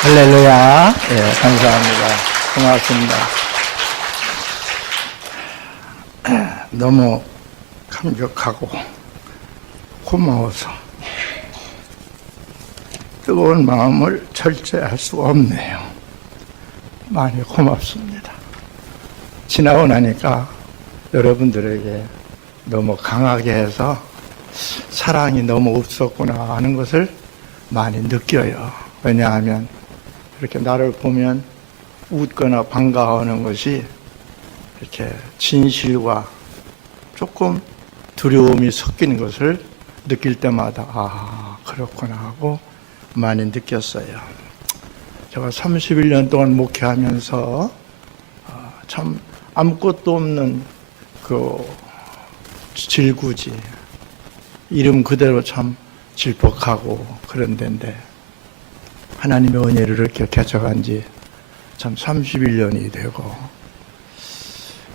할렐루야. 예, 감사합니다. 고맙습니다. 너무 감격하고 고마워서 뜨거운 마음을 절제할 수가 없네요. 많이 고맙습니다. 지나고 나니까 여러분들에게 너무 강하게 해서 사랑이 너무 없었구나 하는 것을 많이 느껴요. 왜냐하면 이렇게 나를 보면 웃거나 반가워하는 것이 이렇게 진실과 조금 두려움이 섞이는 것을 느낄 때마다 그렇구나 하고 많이 느꼈어요. 제가 31년 동안 목회하면서 참 아무것도 없는 그 질구지, 이름 그대로 참 질퍽하고 그런 데인데 하나님의 은혜를 이렇게 개척한 지 참 31년이 되고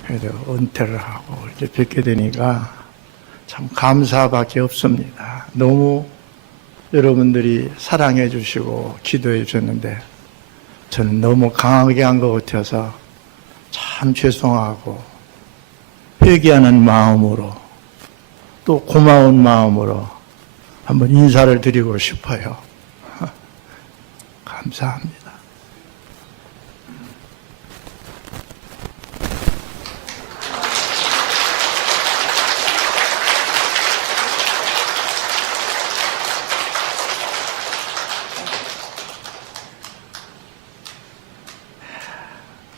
그래도 은퇴를 하고 이렇게 뵙게 되니까 참 감사밖에 없습니다. 너무 여러분들이 사랑해 주시고 기도해 주셨는데 저는 너무 강하게 한 것 같아서 참 죄송하고 회개하는 마음으로 또 고마운 마음으로 한번 인사를 드리고 싶어요. 감사합니다.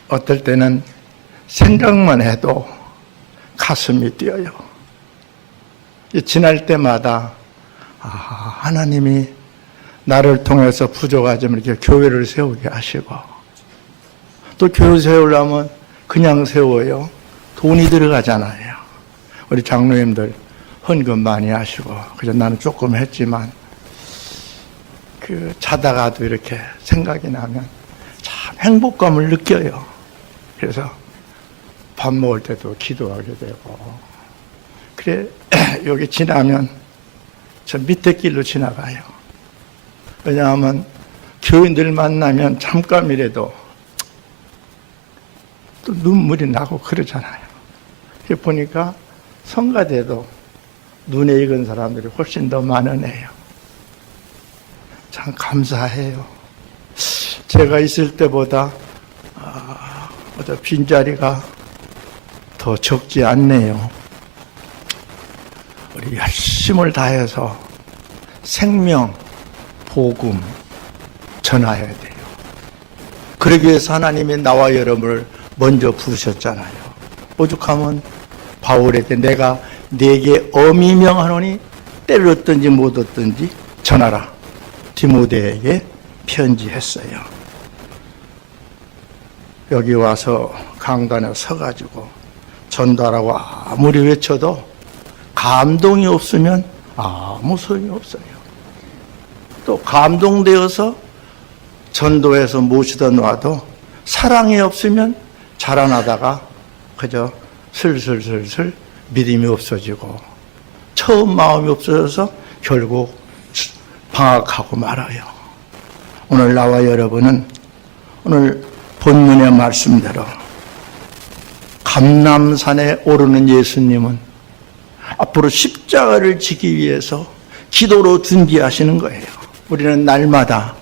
어떨 때는 생각만 해도 가슴이 뛰어요. 지날 때마다 하나님이 나를 통해서 부족하지만 이렇게 교회를 세우게 하시고 또 교회 세우려면 그냥 세워요. 돈이 들어가잖아요. 우리 장로님들 헌금 많이 하시고 그래서 나는 조금 했지만 자다가도 이렇게 생각이 나면 참 행복감을 느껴요. 그래서 밥 먹을 때도 기도하게 되고 그래 여기 지나면 저 밑에 길로 지나가요. 왜냐하면 교인들 만나면 잠깐이라도 또 눈물이 나고 그러잖아요. 보니까 성가대도 눈에 익은 사람들이 훨씬 더 많으네요. 참 감사해요. 제가 있을 때보다 빈자리가 더 적지 않네요. 우리 열심을 다해서 생명, 복음 전해야 돼요. 그러기 위해서 하나님이 나와 여러분을 먼저 부르셨잖아요. 오죽하면 바울에게 내가 네게 엄히 명하노니 때를 얻든지 못 얻든지 전하라. 디모데에게 편지했어요. 여기 와서 강단에 서가지고 전달하고 아무리 외쳐도 감동이 없으면 아무 소용이 없어요. 또 감동되어서 전도해서 모시다 놔도 사랑이 없으면 자라나다가 그저 슬슬슬슬 믿음이 없어지고 처음 마음이 없어져서 결국 방학하고 말아요. 오늘 나와 여러분은 오늘 본문의 말씀대로 감람산에 오르는 예수님은 앞으로 십자가를 지기 위해서 기도로 준비하시는 거예요. 우리는 날마다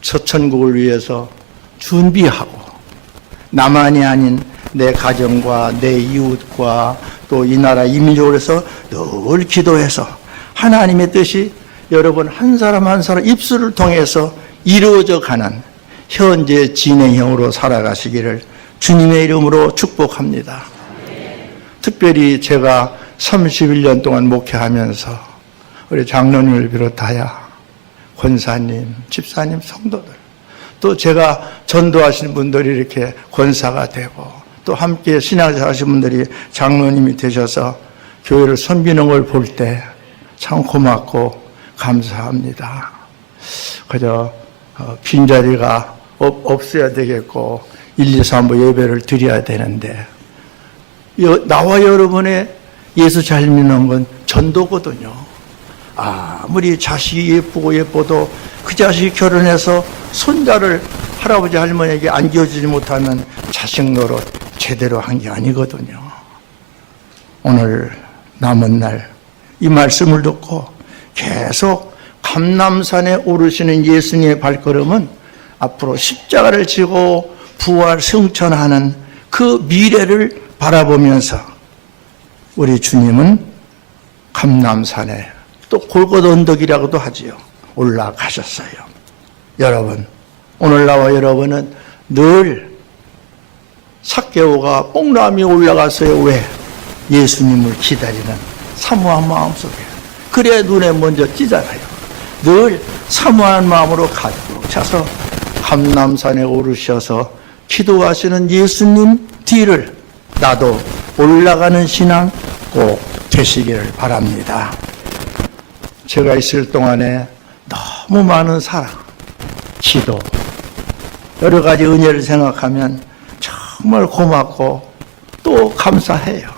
첫 천국을 위해서 준비하고 나만이 아닌 내 가정과 내 이웃과 또 이 나라 이민족을 해서 늘 기도해서 하나님의 뜻이 여러분 한 사람 한 사람 입술을 통해서 이루어져 가는 현재 진행형으로 살아가시기를 주님의 이름으로 축복합니다. 특별히 제가 31년 동안 목회하면서 우리 장로님을 비롯하여 권사님, 집사님, 성도들 또 제가 전도하시는 분들이 이렇게 권사가 되고 또 함께 신앙생활 하시는 분들이 장로님이 되셔서 교회를 섬기는 걸 볼 때 참 고맙고 감사합니다. 그저 빈자리가 없어야 되겠고 1, 2, 3부 예배를 드려야 되는데 나와 여러분의 예수 잘 믿는 건 전도거든요. 아무리 자식이 예쁘고 예뻐도 그 자식이 결혼해서 손자를 할아버지 할머니에게 안겨주지 못하면 자식 노릇 제대로 한 게 아니거든요. 오늘 남은 날 이 말씀을 듣고 계속 감람산에 오르시는 예수님의 발걸음은 앞으로 십자가를 지고 부활 승천하는 그 미래를 바라보면서 우리 주님은 감람산에 또 골고다 언덕이라고도 하지요. 올라가셨어요. 여러분, 오늘 나와 여러분은 늘 삭개오가 뽕나무에 올라가서요. 왜? 예수님을 기다리는 사모한 마음속에. 그래야 눈에 먼저 띄잖아요. 늘 사모한 마음으로 가득 차서 감람산에 오르셔서 기도하시는 예수님 뒤를 나도 올라가는 신앙 꼭 되시기를 바랍니다. 제가 있을 동안에 너무 많은 사랑, 기도, 여러 가지 은혜를 생각하면 정말 고맙고 또 감사해요.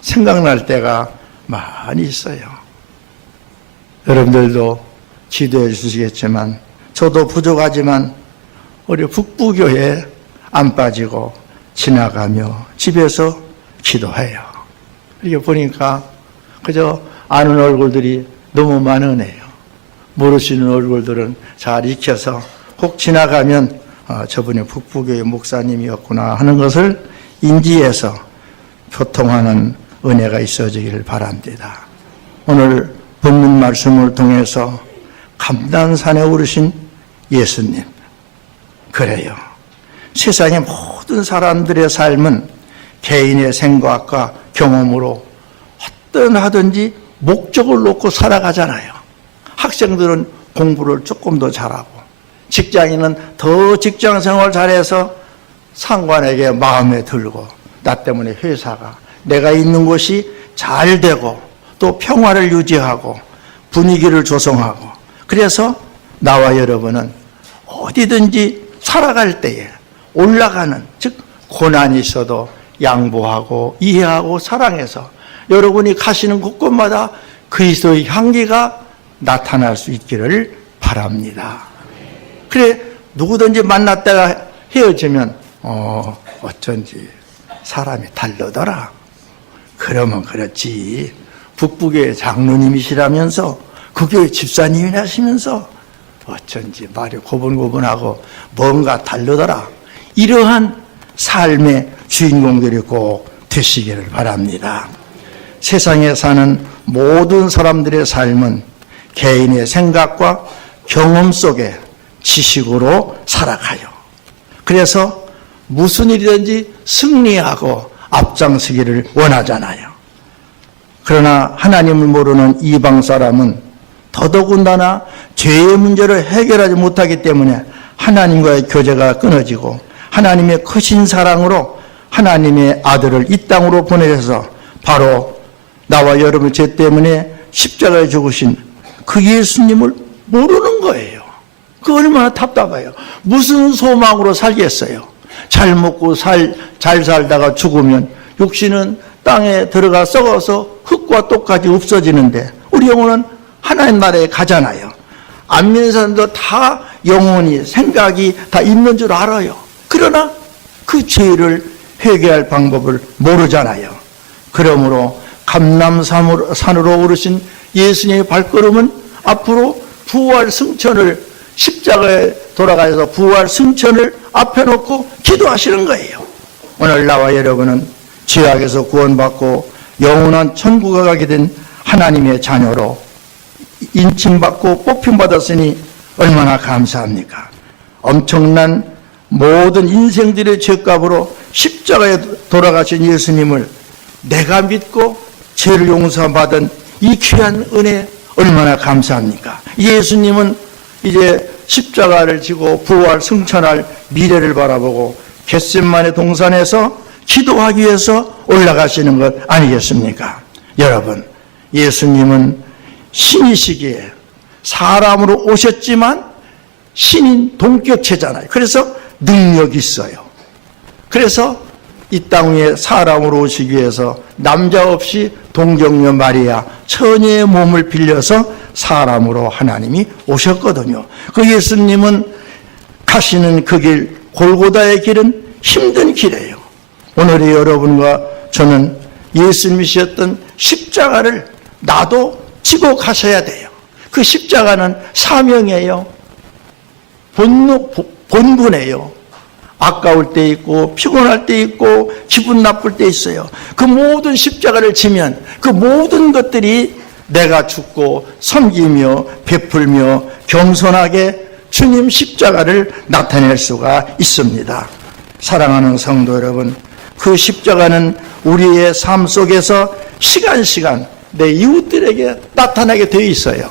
생각날 때가 많이 있어요. 여러분들도 기도해 주시겠지만 저도 부족하지만 우리 북부교회 안 빠지고 지나가며 집에서 기도해요. 이렇게 보니까 그저 아는 얼굴들이 너무 많으네요. 모르시는 얼굴들은 잘 익혀서 혹 지나가면 저분이 북부교회 목사님이었구나 하는 것을 인지해서 교통하는 은혜가 있어지기를 바랍니다. 오늘 본문 말씀을 통해서 감람산에 오르신 예수님, 그래요. 세상의 모든 사람들의 삶은 개인의 생각과 경험으로 어떤 하든지 목적을 놓고 살아가잖아요. 학생들은 공부를 조금 더 잘하고, 직장인은 더 직장 생활 잘해서 상관에게 마음에 들고, 나 때문에 회사가, 내가 있는 곳이 잘 되고 또 평화를 유지하고 분위기를 조성하고, 그래서 나와 여러분은 어디든지 살아갈 때에 올라가는, 즉 고난이 있어도 양보하고 이해하고 사랑해서 여러분이 가시는 곳곳마다 그리스도의 향기가 나타날 수 있기를 바랍니다. 그래, 누구든지 만났다가 헤어지면 어쩐지 사람이 다르더라. 그러면 그렇지. 북부교회 장로님이시라면서 그 교회 집사님이라시면서 어쩐지 말이 고분고분하고 뭔가 다르더라. 이러한 삶의 주인공들이 꼭 되시기를 바랍니다. 세상에 사는 모든 사람들의 삶은 개인의 생각과 경험 속에 지식으로 살아가요. 그래서 무슨 일이든지 승리하고 앞장서기를 원하잖아요. 그러나 하나님을 모르는 이방 사람은 더더군다나 죄의 문제를 해결하지 못하기 때문에 하나님과의 교제가 끊어지고 하나님의 크신 사랑으로 하나님의 아들을 이 땅으로 보내셔서 바로 나와 여러분 죄 때문에 십자가에 죽으신 그 예수님을 모르는 거예요. 그 얼마나 답답해요. 무슨 소망으로 살겠어요. 잘 먹고 잘 살다가 죽으면 육신은 땅에 들어가 썩어서 흙과 똑같이 없어지는데 우리 영혼은 하나님 나라에 가잖아요. 안 믿는 사람도 다 영혼이 생각이 다 있는 줄 알아요. 그러나 그 죄를 회개할 방법을 모르잖아요. 그러므로 감람산으로 오르신 예수님의 발걸음은 앞으로 부활 승천을, 십자가에 돌아가서 부활 승천을 앞에 놓고 기도하시는 거예요. 오늘 나와 여러분은 죄악에서 구원받고 영원한 천국에 가게 된 하나님의 자녀로 인침받고 뽑힘받았으니 얼마나 감사합니까? 엄청난 모든 인생들의 죄값으로 십자가에 돌아가신 예수님을 내가 믿고 죄를 용서받은 이 귀한 은혜 얼마나 감사합니까? 예수님은 이제 십자가를 지고 부활 승천할 미래를 바라보고 겟세마네 동산에서 기도하기 위해서 올라가시는 것 아니겠습니까? 여러분, 예수님은 신이시기에 사람으로 오셨지만 신인 동격체잖아요. 그래서 능력이 있어요. 그래서 이 땅 위에 사람으로 오시기 위해서 남자 없이 동정녀 마리아 처녀의 몸을 빌려서 사람으로 하나님이 오셨거든요. 그 예수님은 가시는 그 길, 골고다의 길은 힘든 길이에요. 오늘의 여러분과 저는 예수님이셨던 십자가를 나도 지고 가셔야 돼요. 그 십자가는 사명이에요. 본분이에요. 아까울 때 있고 피곤할 때 있고 기분 나쁠 때 있어요. 그 모든 십자가를 지면 그 모든 것들이 내가 죽고 섬기며 베풀며 겸손하게 주님 십자가를 나타낼 수가 있습니다. 사랑하는 성도 여러분, 그 십자가는 우리의 삶 속에서 시간 내 이웃들에게 나타나게 되어 있어요.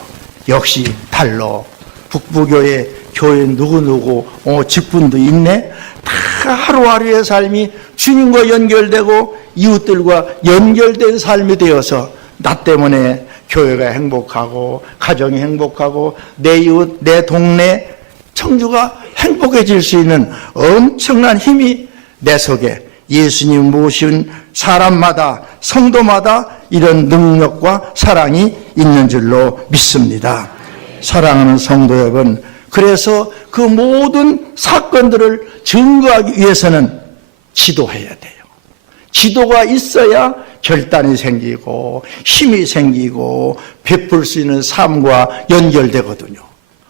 역시 달로 북부교회 교회 누구누구 직분도 있네. 다 하루하루의 삶이 주님과 연결되고 이웃들과 연결된 삶이 되어서 나 때문에 교회가 행복하고 가정이 행복하고 내 이웃, 내 동네, 청주가 행복해질 수 있는 엄청난 힘이 내 속에 예수님 모신 사람마다 성도마다 이런 능력과 사랑이 있는 줄로 믿습니다. 사랑하는 성도 여러분, 그래서 그 모든 사건들을 증거하기 위해서는 기도해야 돼요. 기도가 있어야 결단이 생기고 힘이 생기고 베풀 수 있는 삶과 연결되거든요.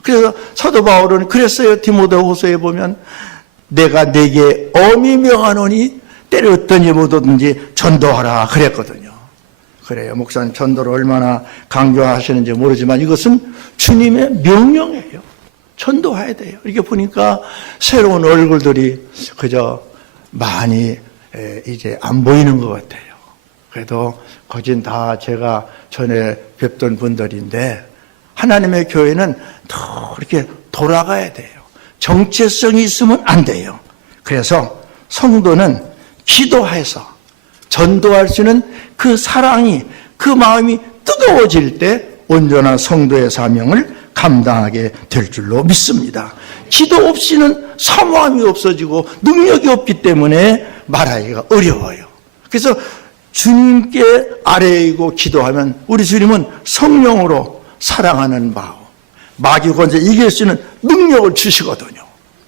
그래서 사도 바울은 그랬어요. 디모데후서에 보면 내가 네게 엄히 명하노니 때를 어떤 일보든지 전도하라 그랬거든요. 그래요. 목사님 전도를 얼마나 강조하시는지 모르지만 이것은 주님의 명령이에요. 전도해야 돼요. 이렇게 보니까 새로운 얼굴들이 그저 많이 이제 안 보이는 것 같아요. 그래도 거진 다 제가 전에 뵙던 분들인데 하나님의 교회는 더 이렇게 돌아가야 돼요. 정체성이 있으면 안 돼요. 그래서 성도는 기도해서 전도할 수 있는 그 사랑이, 그 마음이 뜨거워질 때 온전한 성도의 사명을 감당하게 될 줄로 믿습니다. 기도 없이는 사모함이 없어지고 능력이 없기 때문에 말하기가 어려워요. 그래서 주님께 아뢰이고 기도하면 우리 주님은 성령으로 사랑하는 마음, 마귀 권세 이길 수 있는 능력을 주시거든요.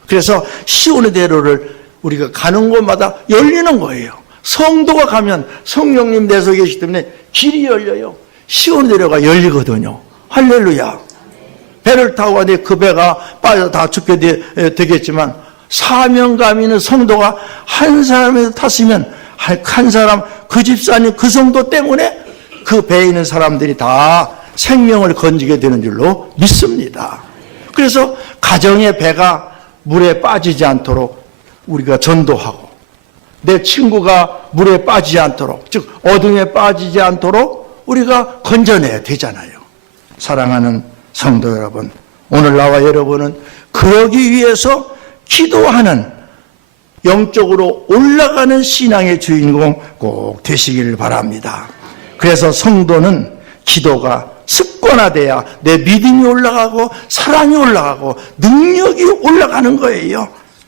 그래서 시온의 대로를 우리가 가는 곳마다 열리는 거예요. 성도가 가면 성령님 내 속에 계시기 때문에 길이 열려요. 시온의 대로가 열리거든요. 할렐루야. 배를 타고 가는데 그 배가 빠져 다 죽게 되겠지만 사명감 있는 성도가 한 사람이 탔으면 한 사람, 그 집사님, 그 성도 때문에 그 배에 있는 사람들이 다 생명을 건지게 되는 줄로 믿습니다. 그래서 가정의 배가 물에 빠지지 않도록 우리가 전도하고 내 친구가 물에 빠지지 않도록, 즉 어둠에 빠지지 않도록 우리가 건져내야 되잖아요. 사랑하는 성도 여러분, 오늘 나와 여러분은 그러기 위해서 기도하는 영적으로 올라가는 신앙의 주인공 꼭 되시길 바랍니다. 그래서 성도는 기도가 습관화돼야 내 믿음이 올라가고 사랑이 올라가고 능력이 올라가는 거예요.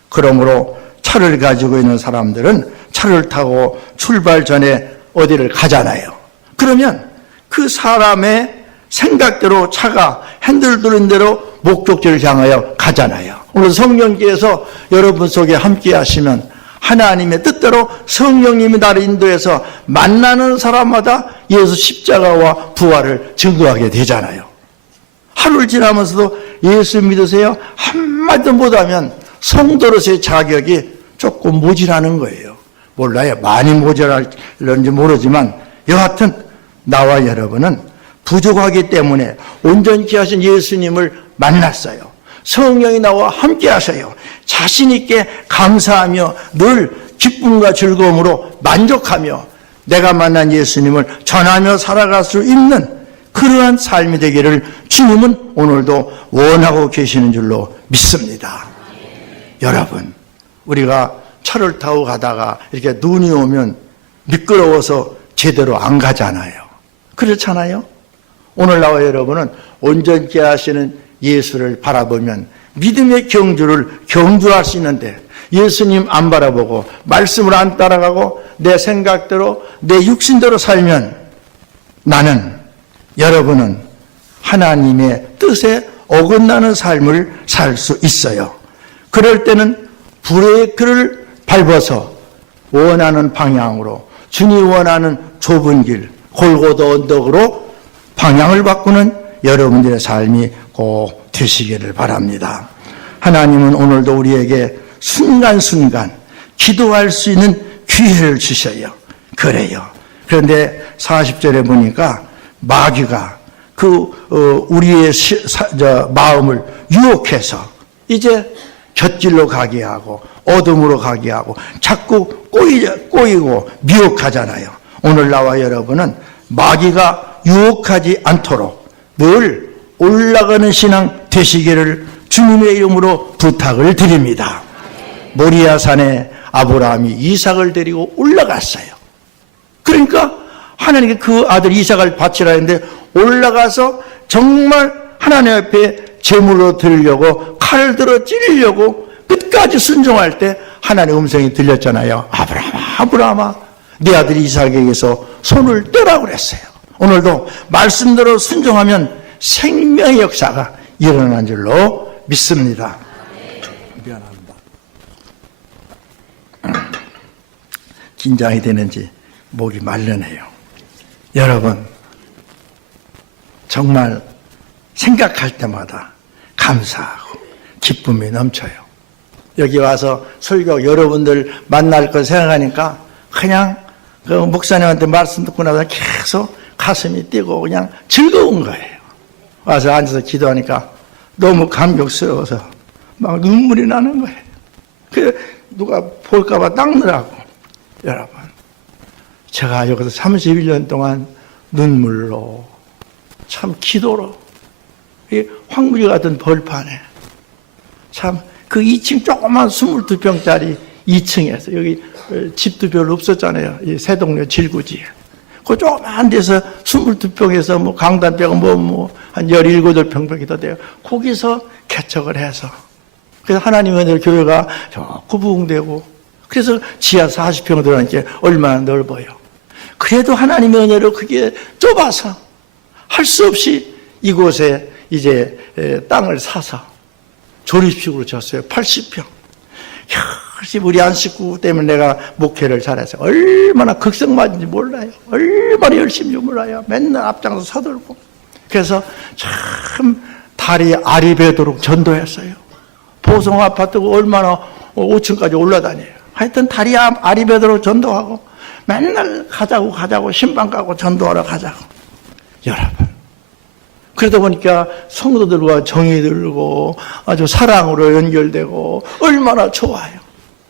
그러므로 차를 가지고 있는 사람들은 차를 타고 출발 전에 어디를 가잖아요. 그러면 그 사람의 생각대로 차가 핸들 두른 대로 목적지를 향하여 가잖아요. 오늘 성령께서 여러분 속에 함께 하시면 하나님의 뜻대로 성령님이 나를 인도해서 만나는 사람마다 예수 십자가와 부활을 증거하게 되잖아요. 하루를 지나면서도 예수 믿으세요? 한마디도 못하면 성도로서의 자격이 조금 모자라는 거예요. 몰라요. 많이 모자랄는지 모르지만 여하튼 나와 여러분은 부족하기 때문에 온전케 하신 예수님을 만났어요. 성령이 나와 함께 하셔요. 자신 있게 감사하며 늘 기쁨과 즐거움으로 만족하며 내가 만난 예수님을 전하며 살아갈 수 있는 그러한 삶이 되기를 주님은 오늘도 원하고 계시는 줄로 믿습니다. 여러분, 우리가 차를 타고 가다가 이렇게 눈이 오면 미끄러워서 제대로 안 가잖아요. 그렇잖아요? 오늘 나와 여러분은 온전케 하시는 예수를 바라보면 믿음의 경주를 경주할 수 있는데 예수님 안 바라보고 말씀을 안 따라가고 내 생각대로 내 육신대로 살면 나는, 여러분은 하나님의 뜻에 어긋나는 삶을 살 수 있어요. 그럴 때는 브레이크를 밟아서 원하는 방향으로, 주님이 원하는 좁은 길, 골고다 언덕으로 방향을 바꾸는 여러분들의 삶이 꼭 되시기를 바랍니다. 하나님은 오늘도 우리에게 순간순간 기도할 수 있는 기회를 주셔요. 그래요. 그런데 40절에 보니까 마귀가 우리의 마음을 유혹해서 이제 곁길로 가게 하고 어둠으로 가게 하고 자꾸 꼬이고 미혹하잖아요. 오늘 나와 여러분은 마귀가 유혹하지 않도록 늘 올라가는 신앙 되시기를 주님의 이름으로 부탁을 드립니다. 모리아 산에 아브라함이 이삭을 데리고 올라갔어요. 그러니까 하나님께 그 아들 이삭을 바치라 했는데 올라가서 정말 하나님 앞에 제물로 드리려고 칼 들어 찌르려고 끝까지 순종할 때 하나님의 음성이 들렸잖아요. 아브라함아, 아브라함아, 네 아들 이삭에게서 손을 떼라고 그랬어요. 오늘도 말씀대로 순종하면 생명의 역사가 일어난 줄로 믿습니다. 미안합니다. 긴장이 되는지 목이 말르네요. 여러분, 정말 생각할 때마다 감사하고 기쁨이 넘쳐요. 여기 와서 설교 여러분들 만날 거 생각하니까 그냥 그 목사님한테 말씀 듣고 나서 계속 가슴이 뛰고 그냥 즐거운 거예요. 와서 앉아서 기도하니까 너무 감격스러워서 막 눈물이 나는 거예요. 그 누가 볼까봐 닦느라고. 여러분, 제가 여기서 31년 동안 눈물로, 참 기도로, 이 황무지 같은 벌판에 참 그 2층 조그만 22평짜리 2층에서 여기 집도 별로 없었잖아요. 이 세동네 질구지에. 그 조그만 데서 22평에서 뭐 강단 빼고 한 17, 18평밖에 더 돼요. 거기서 개척을 해서. 그래서 하나님의 은혜로 교회가 좋고 부흥되고, 그래서 지하 40평 들어가니까 얼마나 넓어요. 그래도 하나님의 은혜로 그게 좁아서 할 수 없이 이곳에 이제 땅을 사서 조립식으로 졌어요. 80평. 우리 안 식구 때문에 내가 목회를 잘해서 얼마나 극성맞은지 몰라요. 얼마나 열심히 몰라요. 맨날 앞장서 서들고. 그래서 참 다리 알이 배도록 전도했어요. 보성 아파트가 얼마나 5층까지 올라다녀요. 하여튼 다리 알이 배도록 전도하고 맨날 가자고 신방 가고 전도하러 가자고. 여러분, 그러다 보니까 성도들과 정이 들고 아주 사랑으로 연결되고 얼마나 좋아요.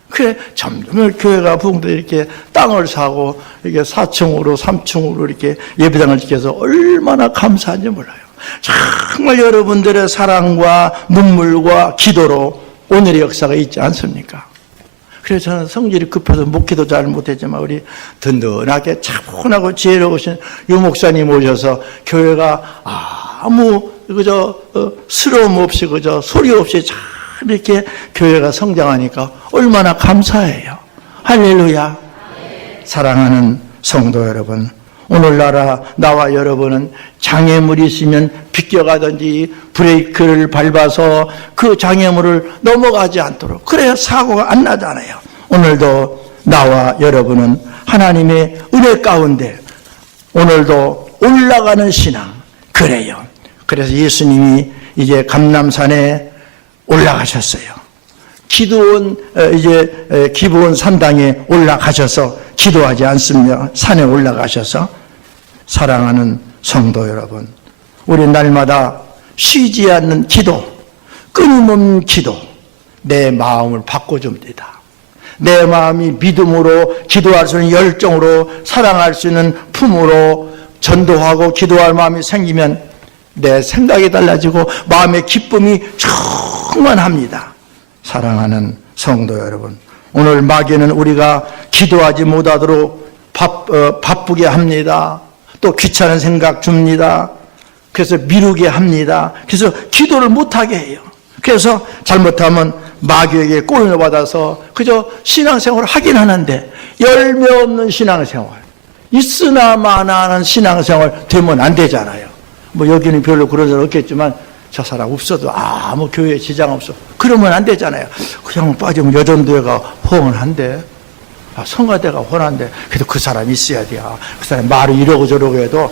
그래 점점 교회가 부흥돼 이렇게 땅을 사고 이게 4층으로 3층으로 이렇게 예배당을 지켜서 얼마나 감사한지 몰라요. 정말 여러분들의 사랑과 눈물과 기도로 오늘의 역사가 있지 않습니까? 그래서 저는 성질이 급해서 목회도 잘 못했지만 우리 든든하게 차분하고 지혜로우신 유 목사님 오셔서 교회가 아무 스러움 없이 소리 없이 잘 이렇게 교회가 성장하니까 얼마나 감사해요. 할렐루야. 사랑하는 성도 여러분, 오늘날 나와 여러분은 장애물이 있으면 비껴가든지 브레이크를 밟아서 그 장애물을 넘어가지 않도록, 그래야 사고가 안 나잖아요. 오늘도 나와 여러분은 하나님의 은혜 가운데 오늘도 올라가는 신앙, 그래요. 그래서 예수님이 이제 감람산에 올라가셨어요. 기도원 산당에 올라가셔서 기도하지 않습니다. 산에 올라가셔서. 사랑하는 성도 여러분, 우리 날마다 쉬지 않는 기도, 끊임없는 기도, 내 마음을 바꿔줍니다. 내 마음이 믿음으로 기도할 수 있는 열정으로, 사랑할 수 있는 품으로 전도하고 기도할 마음이 생기면 내 생각이 달라지고 마음의 기쁨이 충만합니다. 사랑하는 성도 여러분, 오늘 마귀는 우리가 기도하지 못하도록 바쁘게 합니다. 또 귀찮은 생각 줍니다. 그래서 미루게 합니다. 그래서 기도를 못하게 해요. 그래서 잘못하면 마귀에게 꼬임을 받아서 그저 신앙생활을 하긴 하는데 열매 없는 신앙생활, 있으나 마나하는 신앙생활 되면 안 되잖아요. 뭐 여기는 별로 그런 일 없겠지만 저 사람 없어도 아무 교회에 지장 없어. 그러면 안 되잖아요. 그냥 빠지면 여전도회가 호응을 한대. 성가대가 혼한데 그래도 그 사람이 있어야 돼요. 그 사람 말을 이러고 저러고 해도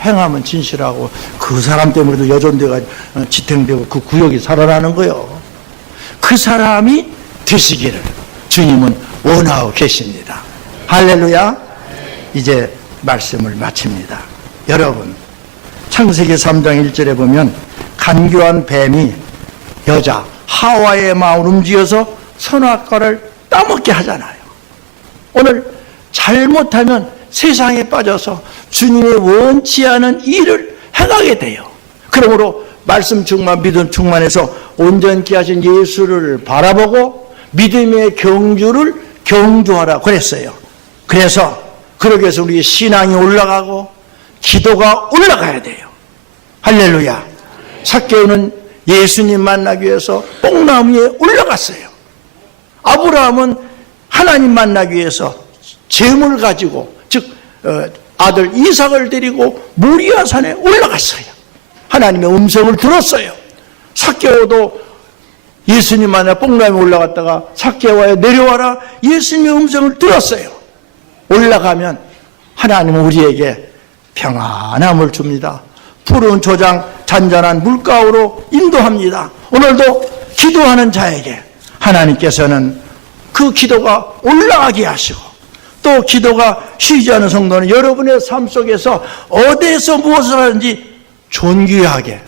행하면 진실하고 그 사람 때문에도 여전대가 지탱되고 그 구역이 살아나는 거예요. 그 사람이 되시기를 주님은 원하고 계십니다. 할렐루야. 이제 말씀을 마칩니다. 여러분, 창세기 3장 1절에 보면 간교한 뱀이 여자 하와의 마음을 움직여서 선악과를 따먹게 하잖아요. 오늘 잘못하면 세상에 빠져서 주님의 원치 않은 일을 행하게 돼요. 그러므로 말씀 충만, 믿음 충만해서 온전케 하신 예수를 바라보고 믿음의 경주를 경주하라 그랬어요. 그래서 그러기 위해서 우리 신앙이 올라가고 기도가 올라가야 돼요. 할렐루야. 삭개오는 예수님 만나기 위해서 뽕나무에 올라갔어요. 아브라함은 하나님 만나기 위해서 재물 가지고, 즉 아들 이삭을 데리고 모리아 산에 올라갔어요. 하나님의 음성을 들었어요. 삭개오도 예수님 만나 뽕나무에 올라갔다가 삭개오야 내려와라, 예수님의 음성을 들었어요. 올라가면 하나님은 우리에게 평안함을 줍니다. 푸른 초장 잔잔한 물가로 인도합니다. 오늘도 기도하는 자에게 하나님께서는 그 기도가 올라가게 하시고, 또 기도가 쉬지 않은 성도는 여러분의 삶 속에서 어디에서 무엇을 하든지 존귀하게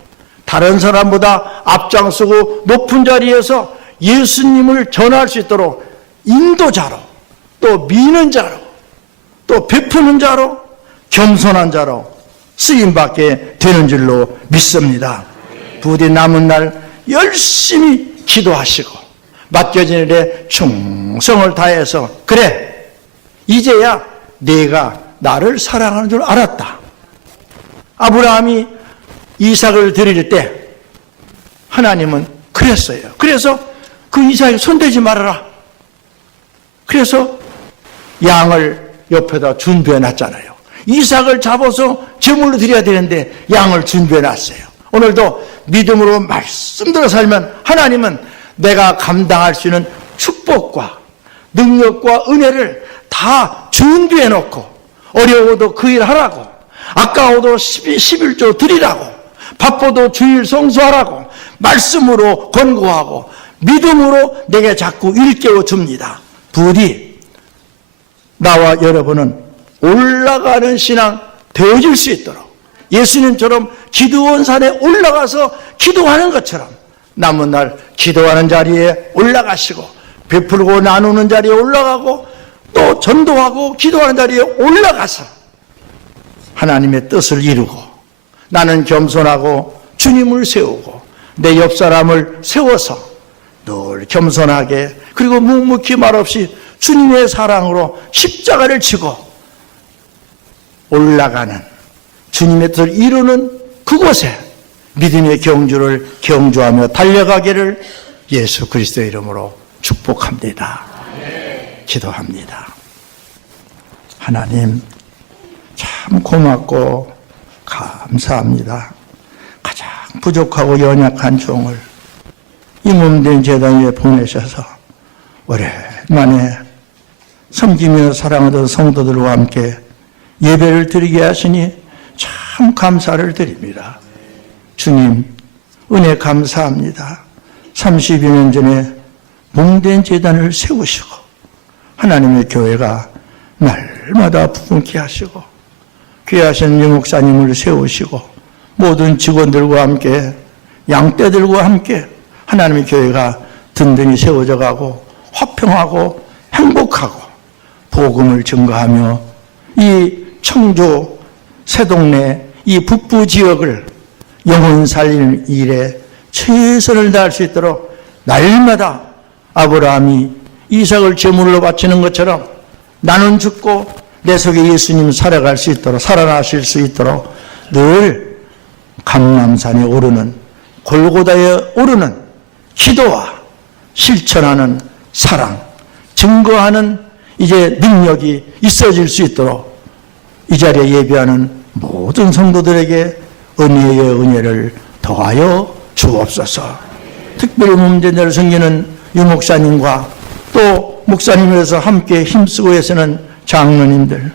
다른 사람보다 앞장서고 높은 자리에서 예수님을 전할 수 있도록 인도자로, 또 미는 자로, 또 베푸는 자로, 겸손한 자로 쓰임받게 되는 줄로 믿습니다. 부디 남은 날 열심히 기도하시고 맡겨진 일에 충성을 다해서, 그래 이제야 내가 나를 사랑하는 줄 알았다. 아브라함이 이삭을 드릴 때 하나님은 그랬어요. 그래서 그 이삭에 손대지 말아라. 그래서 양을 옆에다 준비해 놨잖아요. 이삭을 잡아서 제물로 드려야 되는데 양을 준비해 놨어요. 오늘도 믿음으로 말씀대로 살면 하나님은 내가 감당할 수 있는 축복과 능력과 은혜를 다 준비해 놓고, 어려워도 그 일 하라고, 아까워도 11조 드리라고, 바빠도 주일 성수하라고 말씀으로 권고하고 믿음으로 내게 자꾸 일깨워 줍니다. 부디 나와 여러분은 올라가는 신앙 되어질 수 있도록 예수님처럼 기도원 산에 올라가서 기도하는 것처럼 남은 날 기도하는 자리에 올라가시고, 베풀고 나누는 자리에 올라가고, 또 전도하고 기도하는 자리에 올라가서 하나님의 뜻을 이루고, 나는 겸손하고 주님을 세우고 내 옆 사람을 세워서 늘 겸손하게, 그리고 묵묵히 말없이 주님의 사랑으로 십자가를 지고 올라가는, 주님의 뜻을 이루는 그곳에 믿음의 경주를 경주하며 달려가기를 예수 그리스도의 이름으로 축복합니다. 기도합니다. 하나님, 참 고맙고 감사합니다. 가장 부족하고 연약한 종을 이 몸된 제단 위에 보내셔서 오랜만에 섬기며 사랑하던 성도들과 함께 예배를 드리게 하시니 참 감사를 드립니다. 주님, 은혜 감사합니다. 30여 년 전에 몸된 제단을 세우시고 하나님의 교회가 날마다 부흥케 하시고 귀하신 유목사님을 세우시고 모든 직원들과 함께 양떼들과 함께 하나님의 교회가 든든히 세워져 가고 화평하고 행복하고 복음을 증거하며 이 청주 새동네 이 북부 지역을 영혼 살리는 일에 최선을 다할 수 있도록 날마다 아브라함이 이삭을 제물로 바치는 것처럼 나는 죽고 내 속에 예수님 살아갈 수 있도록, 살아나실 수 있도록 늘 감람산에 오르는, 골고다에 오르는 기도와 실천하는 사랑, 증거하는 이제 능력이 있어질 수 있도록 이 자리에 예배하는 모든 성도들에게 은혜의 은혜를 더하여 주옵소서. 특별히 문제를 섬기는 유 목사님과 또 목사님에서 함께 힘쓰고 계시는 장로님들,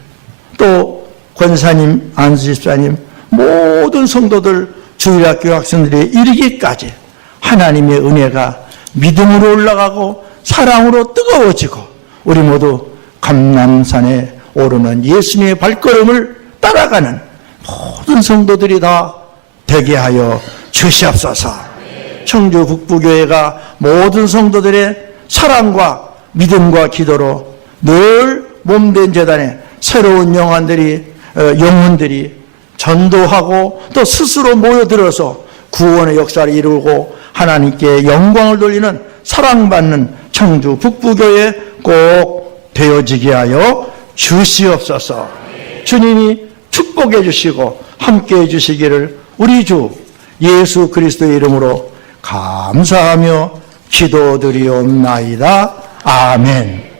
또 권사님, 안수집사님, 모든 성도들, 주일학교 학생들이 이르기까지 하나님의 은혜가 믿음으로 올라가고 사랑으로 뜨거워지고 우리 모두 감람산에 오르는 예수님의 발걸음을 따라가는 모든 성도들이 다 되게 하여 주시옵소서. 청주 북부교회가 모든 성도들의 사랑과 믿음과 기도로 늘 몸된 재단에 새로운 영혼들이 전도하고 또 스스로 모여들어서 구원의 역사를 이루고 하나님께 영광을 돌리는 사랑받는 청주 북부교회 꼭 되어지게 하여 주시옵소서. 주님이 축복해 주시고 함께해 주시기를 우리 주 예수 그리스도의 이름으로 감사하며 기도드리옵나이다. 아멘.